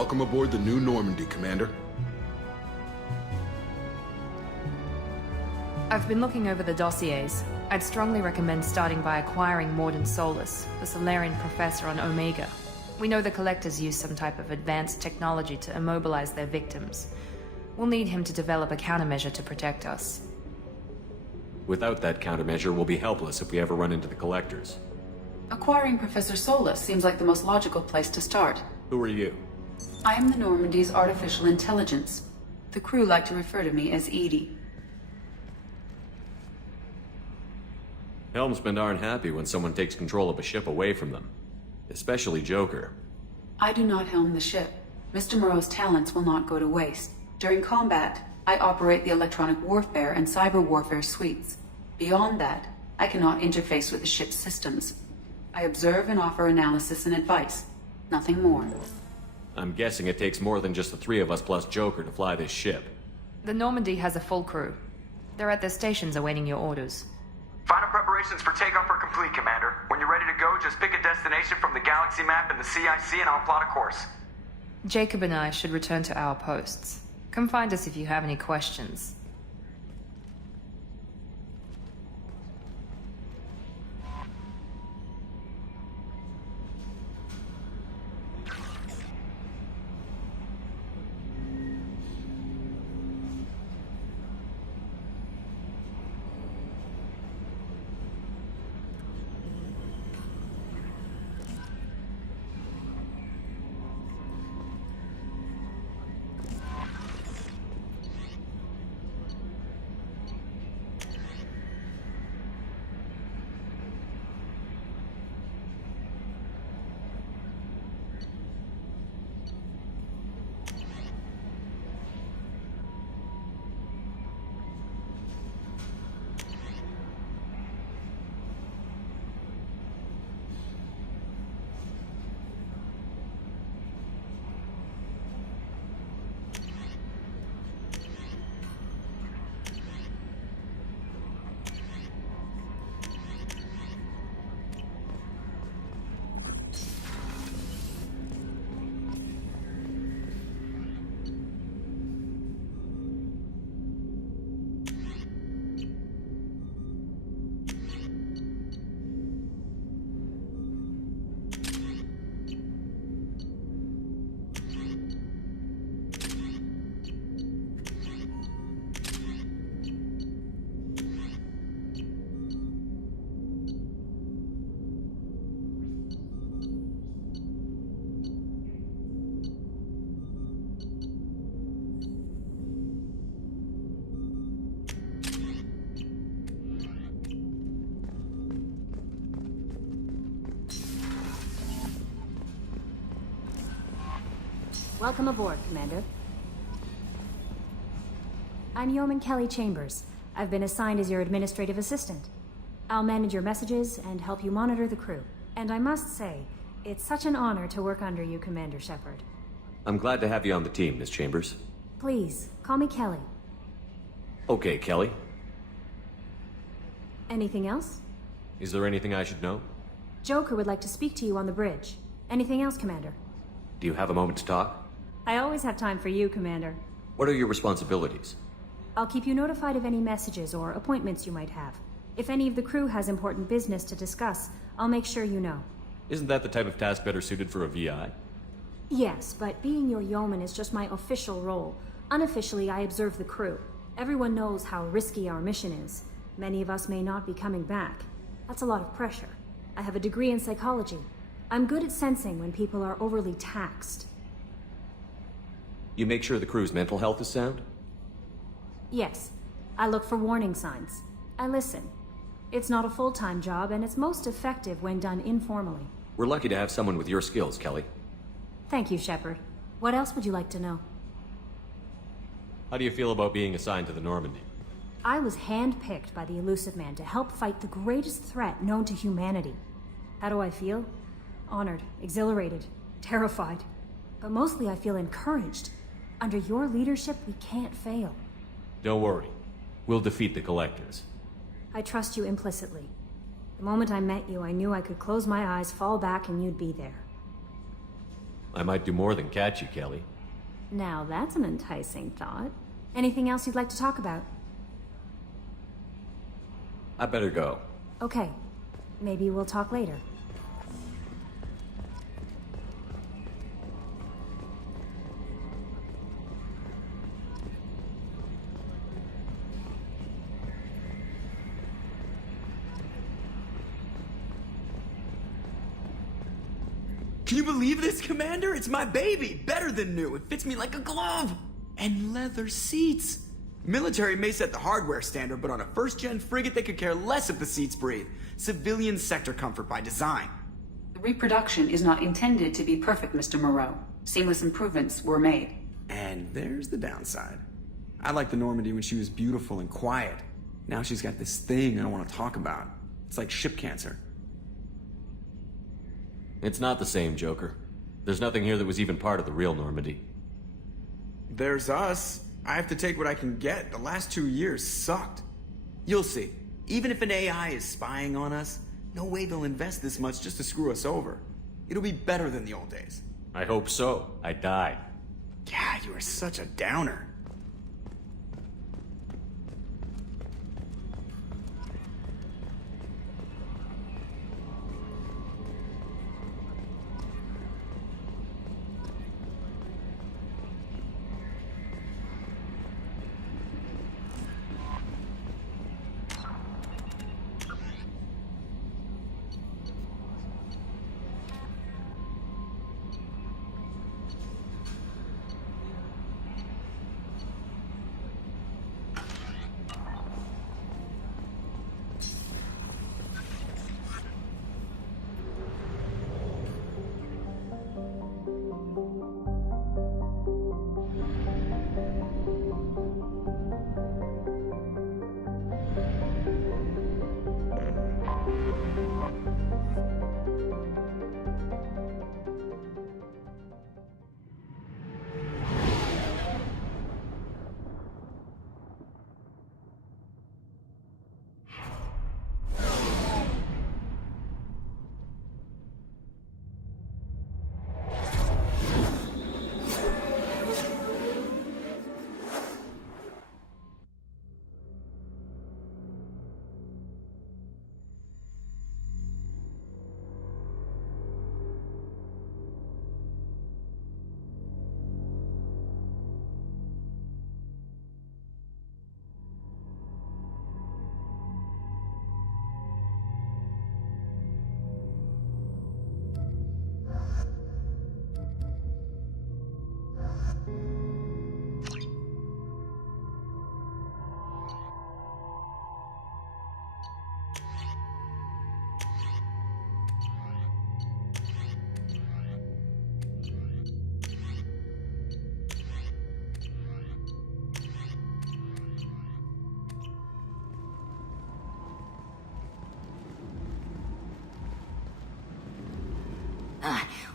Welcome aboard the new Normandy, Commander. I've been looking over the dossiers. I'd strongly recommend starting by acquiring Morden Solus, the Solarian professor on Omega. We know the Collectors use some type of advanced technology to immobilize their victims. We'll need him to develop a countermeasure to protect us. Without that countermeasure, we'll be helpless if we ever run into the Collectors. Acquiring Professor Solus seems like the most logical place to start. Who are you? I am the Normandy's artificial intelligence. The crew like to refer to me as Edie. Helmsmen aren't happy when someone takes control of a ship away from them. Especially Joker. I do not helm the ship. Mr. Moreau's talents will not go to waste. During combat, I operate the electronic warfare and cyber warfare suites. Beyond that, I cannot interface with the ship's systems. I observe and offer analysis and advice. Nothing more. I'm guessing it takes more than just the three of us plus Joker to fly this ship. The Normandy has a full crew. They're at their stations awaiting your orders. Final preparations for takeoff are complete, Commander. When you're ready to go, just pick a destination from the galaxy map and the CIC and I'll plot a course. Jacob and I should return to our posts. Come find us if you have any questions. Welcome aboard, Commander. I'm Yeoman Kelly Chambers. I've been assigned as your administrative assistant. I'll manage your messages and help you monitor the crew. And I must say, it's such an honor to work under you, Commander Shepard. I'm glad to have you on the team, Miss Chambers. Please, call me Kelly. Okay, Kelly. Anything else? Is there anything I should know? Joker would like to speak to you on the bridge. Anything else, Commander? Do you have a moment to talk? I always have time for you, Commander. What are your responsibilities? I'll keep you notified of any messages or appointments you might have. If any of the crew has important business to discuss, I'll make sure you know. Isn't that the type of task better suited for a VI? Yes, but being your yeoman is just my official role. Unofficially, I observe the crew. Everyone knows how risky our mission is. Many of us may not be coming back. That's a lot of pressure. I have a degree in psychology. I'm good at sensing when people are overly taxed. You make sure the crew's mental health is sound? Yes. I look for warning signs. I listen. It's not a full-time job, and it's most effective when done informally. We're lucky to have someone with your skills, Kelly. Thank you, Shepard. What else would you like to know? How do you feel about being assigned to the Normandy? I was handpicked by the Elusive Man to help fight the greatest threat known to humanity. How do I feel? Honored, exhilarated, terrified. But mostly I feel encouraged. Under your leadership, we can't fail. Don't worry. We'll defeat the Collectors. I trust you implicitly. The moment I met you, I knew I could close my eyes, fall back, and you'd be there. I might do more than catch you, Kelly. Now that's an enticing thought. Anything else you'd like to talk about? I better go. Okay. Maybe we'll talk later. Can you believe this, Commander? It's my baby! Better than new. It fits me like a glove! And leather seats! Military may set the hardware standard, but on a first-gen frigate they could care less if the seats breathe. Civilian sector comfort by design. The reproduction is not intended to be perfect, Mr. Moreau. Seamless improvements were made. And there's the downside. I liked the Normandy when she was beautiful and quiet. Now she's got this thing I don't want to talk about. It's like ship cancer. It's not the same, Joker. There's nothing here that was even part of the real Normandy. There's us. I have to take what I can get. The last 2 years sucked. You'll see. Even if an AI is spying on us, no way they'll invest this much just to screw us over. It'll be better than the old days. I hope so. I died. Yeah, you are such a downer.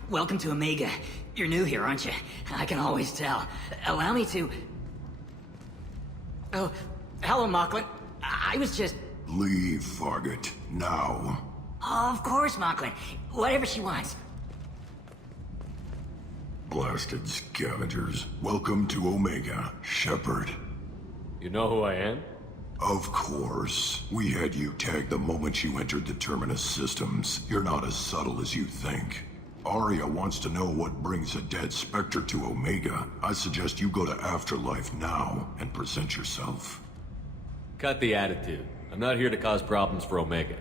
Welcome to Omega. You're new here, aren't you? I can always tell. Allow me to... Oh, hello, Mocklin. I was just... Leave, Fargate. Now. Of course, Mocklin. Whatever she wants. Blasted scavengers. Welcome to Omega, Shepard. You know who I am? Of course. We had you tagged the moment you entered the Terminus systems. You're not as subtle as you think. Arya wants to know what brings a dead Spectre to Omega. I suggest you go to Afterlife now and present yourself. Cut the attitude. I'm not here to cause problems for Omega.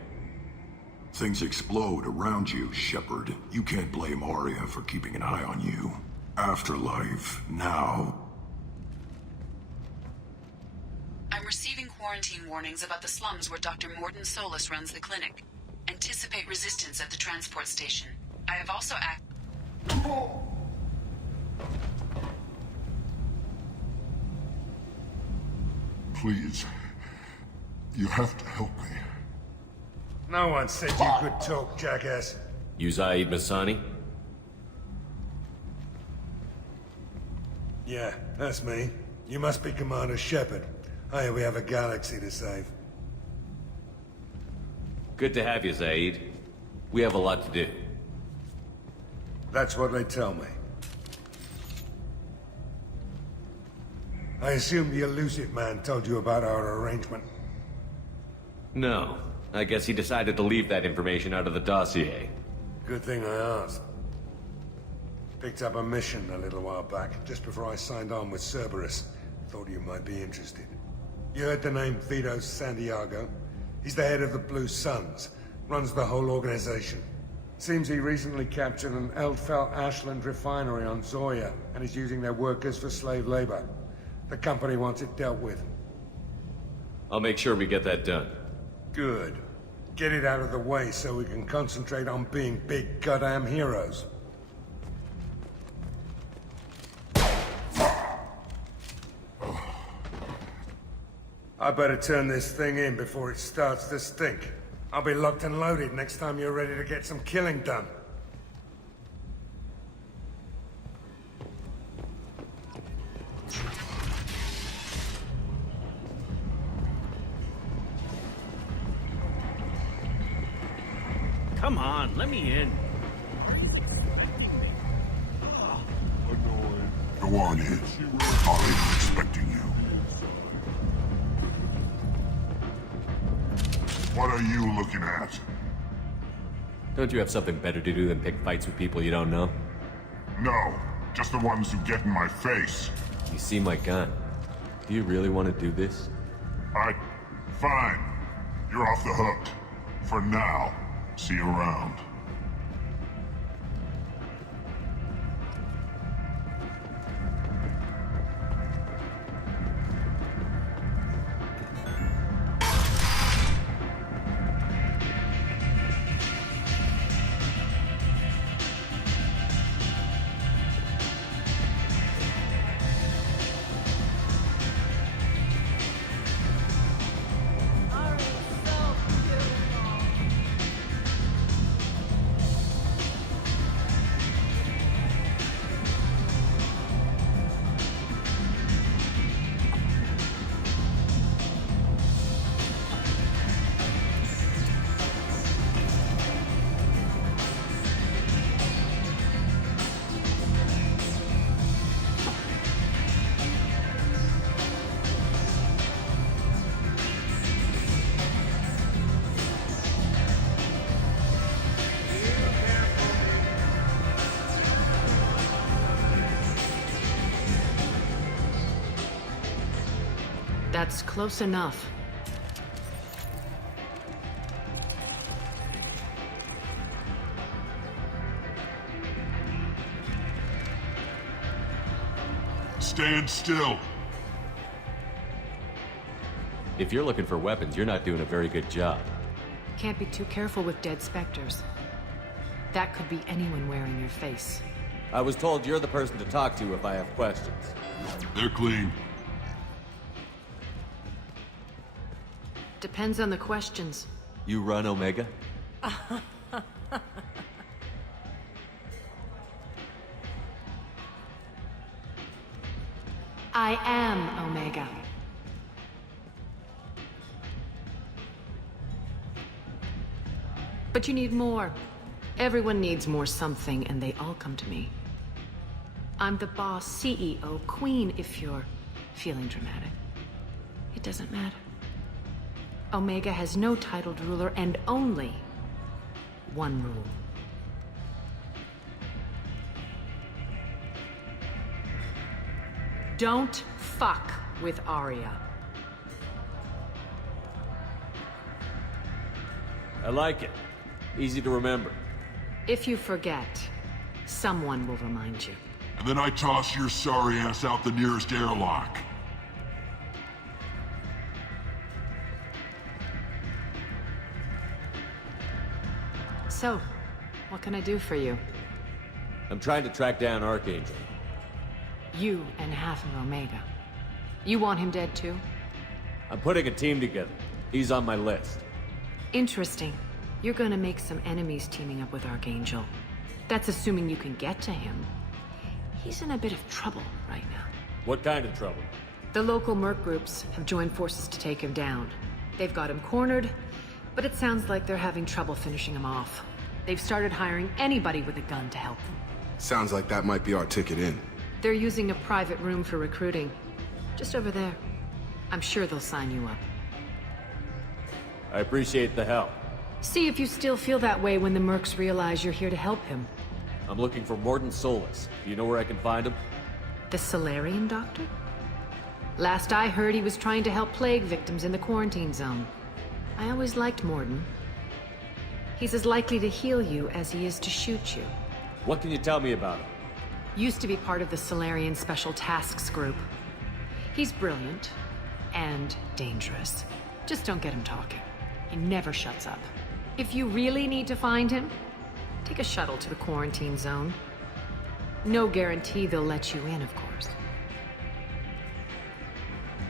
Things explode around you, Shepard. You can't blame Arya for keeping an eye on you. Afterlife, now. I'm receiving quarantine warnings about the slums where Dr. Mordin Solus runs the clinic. Anticipate resistance at the transport station. I have also Please. You have to help me. No one said you could talk, jackass. You Zaid Masani? Yeah, that's me. You must be Commander Shepard. Hey, we have a galaxy to save. Good to have you, Zaid. We have a lot to do. That's what they tell me. I assume the elusive man told you about our arrangement. No. I guess he decided to leave that information out of the dossier. Good thing I asked. Picked up a mission a little while back, just before I signed on with Cerberus. Thought you might be interested. You heard the name Vito Santiago? He's the head of the Blue Suns, runs the whole organization. Seems he recently captured an Eldfell Ashland refinery on Zoya, and is using their workers for slave labor. The company wants it dealt with. I'll make sure we get that done. Good. Get it out of the way so we can concentrate on being big goddamn heroes. I better turn this thing in before it starts to stink. I'll be locked and loaded next time you're ready to get some killing done. Come on, let me in. Go on in. I'm expecting you. What are you looking at? Don't you have something better to do than pick fights with people you don't know? No, just the ones who get in my face. You seem like God. Do you really want to do this? Fine. You're off the hook. For now. See you around. That's close enough. Stand still. If you're looking for weapons, you're not doing a very good job. Can't be too careful with dead specters. That could be anyone wearing your face. I was told you're the person to talk to if I have questions. They're clean. Depends on the questions. You run Omega? I am Omega. But you need more. Everyone needs more something, and they all come to me. I'm the boss, CEO, queen, if you're feeling dramatic. It doesn't matter. Omega has no titled ruler and only one rule. Don't fuck with Arya. I like it. Easy to remember. If you forget, someone will remind you. And then I toss your sorry ass out the nearest airlock. So, what can I do for you? I'm trying to track down Archangel. You and half of Omega. You want him dead too? I'm putting a team together. He's on my list. Interesting. You're gonna make some enemies teaming up with Archangel. That's assuming you can get to him. He's in a bit of trouble right now. What kind of trouble? The local merc groups have joined forces to take him down. They've got him cornered, but it sounds like they're having trouble finishing him off. They've started hiring anybody with a gun to help them. Sounds like that might be our ticket in. They're using a private room for recruiting. Just over there. I'm sure they'll sign you up. I appreciate the help. See if you still feel that way when the mercs realize you're here to help him. I'm looking for Mordin Solus. Do you know where I can find him? The Solarian doctor? Last I heard, he was trying to help plague victims in the quarantine zone. I always liked Mordin. He's as likely to heal you as he is to shoot you. What can you tell me about him? Used to be part of the Solarian Special Tasks Group. He's brilliant and dangerous. Just don't get him talking. He never shuts up. If you really need to find him, take a shuttle to the quarantine zone. No guarantee they'll let you in, of course.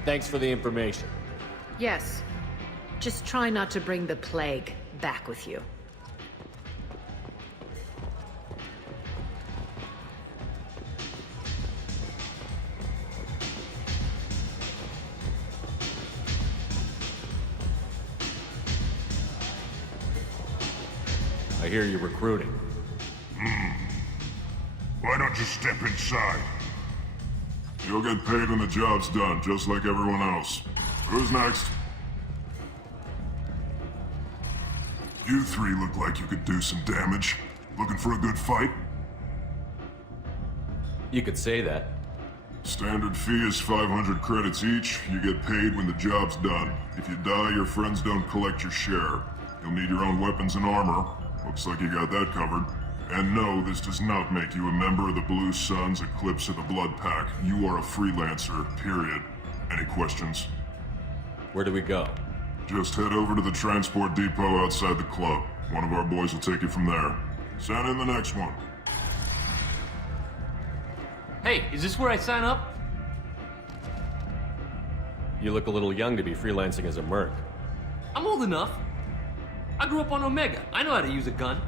Thanks for the information. Yes. Just try not to bring the plague back with you. I hear you're recruiting. Why don't you step inside? You'll get paid when the job's done, just like everyone else. Who's next? You three look like you could do some damage. Looking for a good fight? You could say that. Standard fee is 500 credits each. You get paid when the job's done. If you die, your friends don't collect your share. You'll need your own weapons and armor. Looks like you got that covered. And no, this does not make you a member of the Blue Suns, Eclipse, or the Blood Pack. You are a freelancer, period. Any questions? Where do we go? Just head over to the transport depot outside the club. One of our boys will take you from there. Send in the next one. Hey, is this where I sign up? You look a little young to be freelancing as a merc. I'm old enough. I grew up on Omega. I know how to use a gun.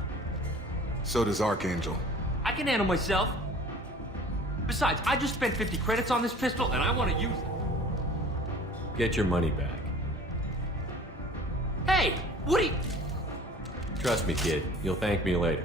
So does Archangel. I can handle myself. Besides, I just spent 50 credits on this pistol, and I want to use it. Get your money back. Hey, what are you... Trust me, kid. You'll thank me later.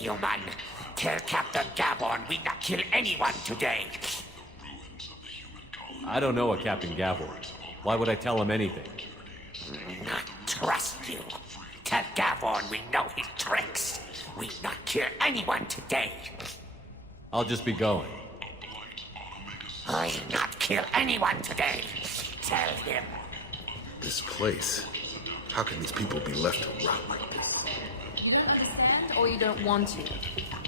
Human, tell Captain Gavon we not kill anyone today. I don't know a Captain Gavon. Why would I tell him anything? Not trust you. Tell Gavon we know his tricks. We not kill anyone today. I'll just be going. I not kill anyone today. Tell him. This place. How can these people be left to rot like this? You don't understand, or you don't want to?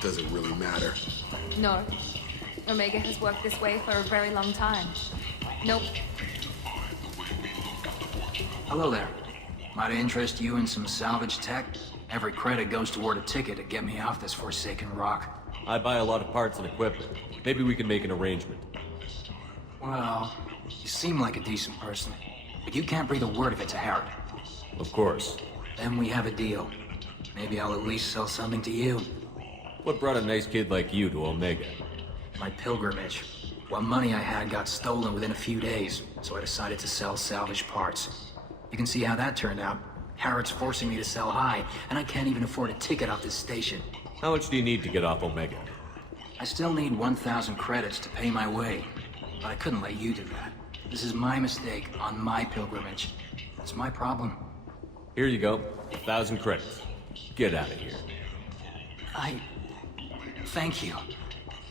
Does it really matter? No. Omega has worked this way for a very long time. Nope. Hello there. Might interest you in some salvage tech? Every credit goes toward a ticket to get me off this forsaken rock. I buy a lot of parts and equipment. Maybe we can make an arrangement. Well, you seem like a decent person, but you can't breathe a word if it's a Herod. Of course. Then we have a deal. Maybe I'll at least sell something to you. What brought a nice kid like you to Omega? My pilgrimage. What money I had got stolen within a few days, so I decided to sell salvage parts. You can see how that turned out. Harrod's forcing me to sell high, and I can't even afford a ticket off this station. How much do you need to get off Omega? I still need 1,000 credits to pay my way, but I couldn't let you do that. This is my mistake on my pilgrimage. It's my problem. Here you go. 1,000 credits. Get out of here. Thank you.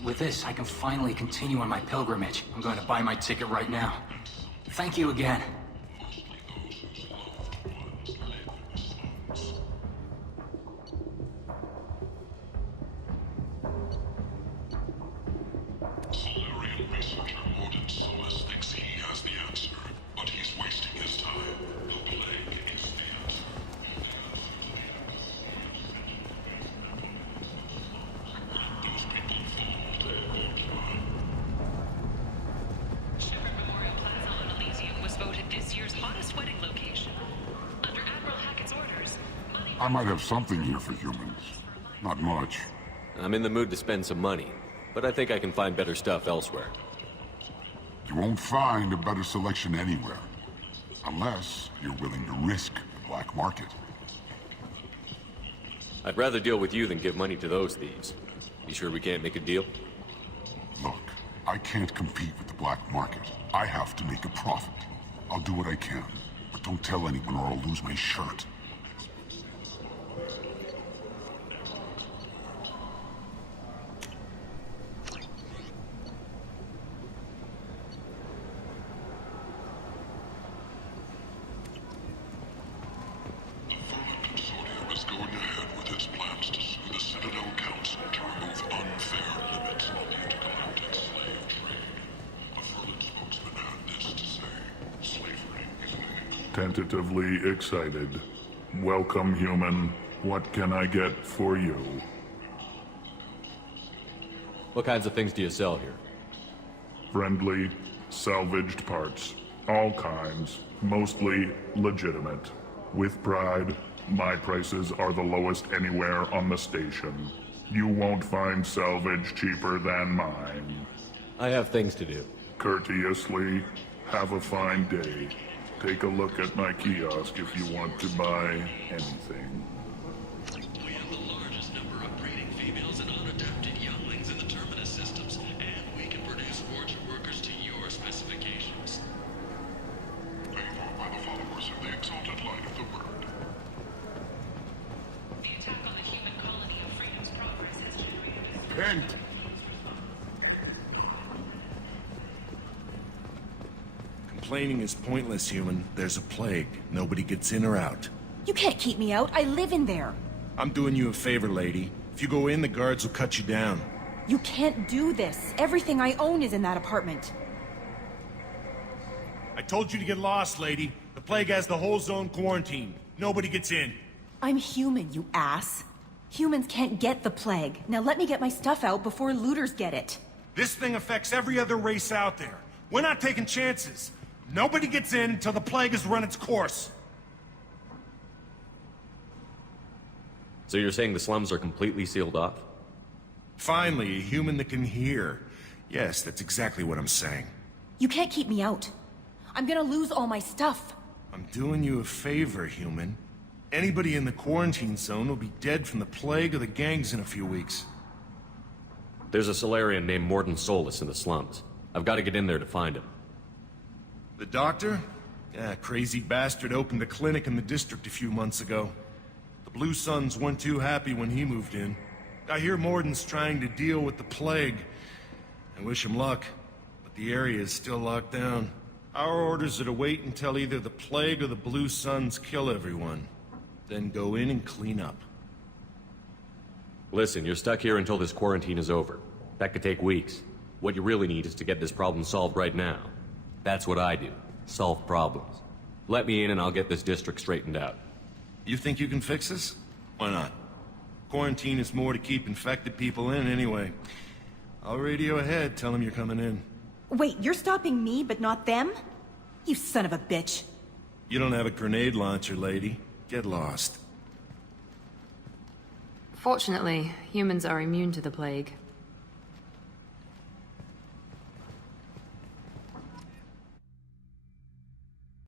With this, I can finally continue on my pilgrimage. I'm going to buy my ticket right now. Thank you again. I might have something here for humans. Not much. I'm in the mood to spend some money, but I think I can find better stuff elsewhere. You won't find a better selection anywhere. Unless you're willing to risk the black market. I'd rather deal with you than give money to those thieves. You sure we can't make a deal? Look, I can't compete with the black market. I have to make a profit. I'll do what I can, but don't tell anyone or I'll lose my shirt. Tentatively excited. Welcome, human. What can I get for you? What kinds of things do you sell here? Friendly, salvaged parts. All kinds. Mostly legitimate. With pride, my prices are the lowest anywhere on the station. You won't find salvage cheaper than mine. I have things to do. Courteously, have a fine day. Take a look at my kiosk if you want to buy anything. We have the largest number of breeding females and unadapted younglings in the Terminus systems, and we can produce fortune workers to your specifications. Paid for by the followers of the exalted light of the word. The attack on the human colony of Freedom's Progress has generated... Pent! Complaining is pointless, human. There's a plague. Nobody gets in or out. You can't keep me out. I live in there. I'm doing you a favor, lady. If you go in, the guards will cut you down. You can't do this. Everything I own is in that apartment. I told you to get lost, lady. The plague has the whole zone quarantined. Nobody gets in. I'm human, you ass. Humans can't get the plague. Now let me get my stuff out before looters get it. This thing affects every other race out there. We're not taking chances. Nobody gets in until the plague has run its course. So you're saying the slums are completely sealed off? Finally, a human that can hear. Yes, that's exactly what I'm saying. You can't keep me out. I'm gonna lose all my stuff. I'm doing you a favor, human. Anybody in the quarantine zone will be dead from the plague or the gangs in a few weeks. There's a Solarian named Morden Solus in the slums. I've got to get in there to find him. The doctor? Yeah, crazy bastard opened a clinic in the district a few months ago. The Blue Suns weren't too happy when he moved in. I hear Morden's trying to deal with the plague. I wish him luck, but the area is still locked down. Our orders are to wait until either the plague or the Blue Suns kill everyone. Then go in and clean up. Listen, you're stuck here until this quarantine is over. That could take weeks. What you really need is to get this problem solved right now. That's what I do. Solve problems. Let me in and I'll get this district straightened out. You think you can fix this? Why not? Quarantine is more to keep infected people in anyway. I'll radio ahead, tell them you're coming in. Wait, you're stopping me, but not them? You son of a bitch. You don't have a grenade launcher, lady. Get lost. Fortunately, humans are immune to the plague.